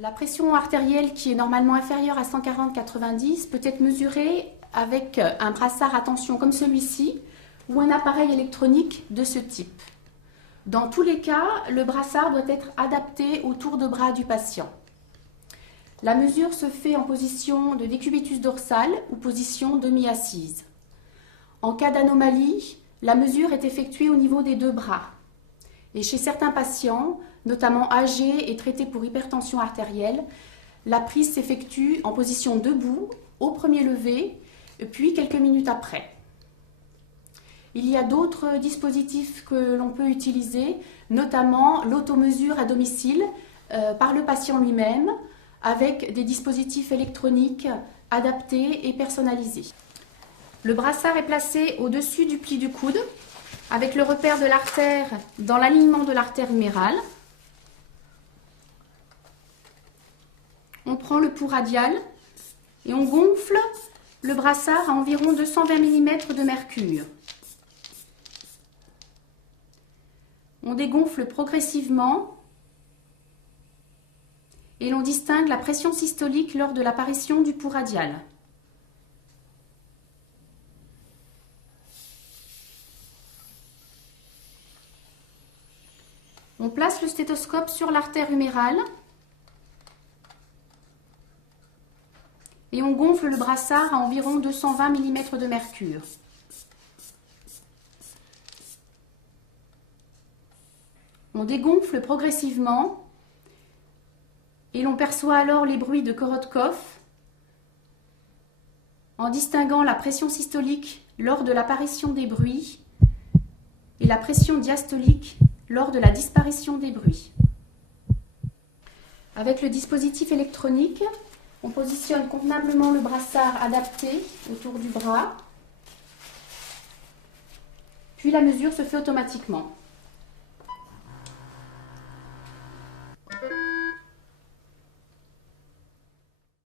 La pression artérielle qui est normalement inférieure à 140/90 peut être mesurée avec un brassard à tension comme celui-ci ou un appareil électronique de ce type. Dans tous les cas, le brassard doit être adapté au tour de bras du patient. La mesure se fait en position de décubitus dorsal ou position demi-assise. En cas d'anomalie, la mesure est effectuée au niveau des deux bras. Et chez certains patients, notamment âgés et traités pour hypertension artérielle, la prise s'effectue en position debout, au premier lever, puis quelques minutes après. Il y a d'autres dispositifs que l'on peut utiliser, notamment l'automesure à domicile par le patient lui-même, avec des dispositifs électroniques adaptés et personnalisés. Le brassard est placé au-dessus du pli du coude, avec le repère de l'artère dans l'alignement de l'artère humérale. On prend le pouls radial et on gonfle le brassard à environ 220 mm de mercure. On dégonfle progressivement et l'on distingue la pression systolique lors de l'apparition du pouls radial. On place le stéthoscope sur l'artère humérale et on gonfle le brassard à environ 220 mm de mercure. On dégonfle progressivement et l'on perçoit alors les bruits de Korotkov en distinguant la pression systolique lors de l'apparition des bruits et la pression diastolique lors de la disparition des bruits. Avec le dispositif électronique, on positionne convenablement le brassard adapté autour du bras, puis la mesure se fait automatiquement.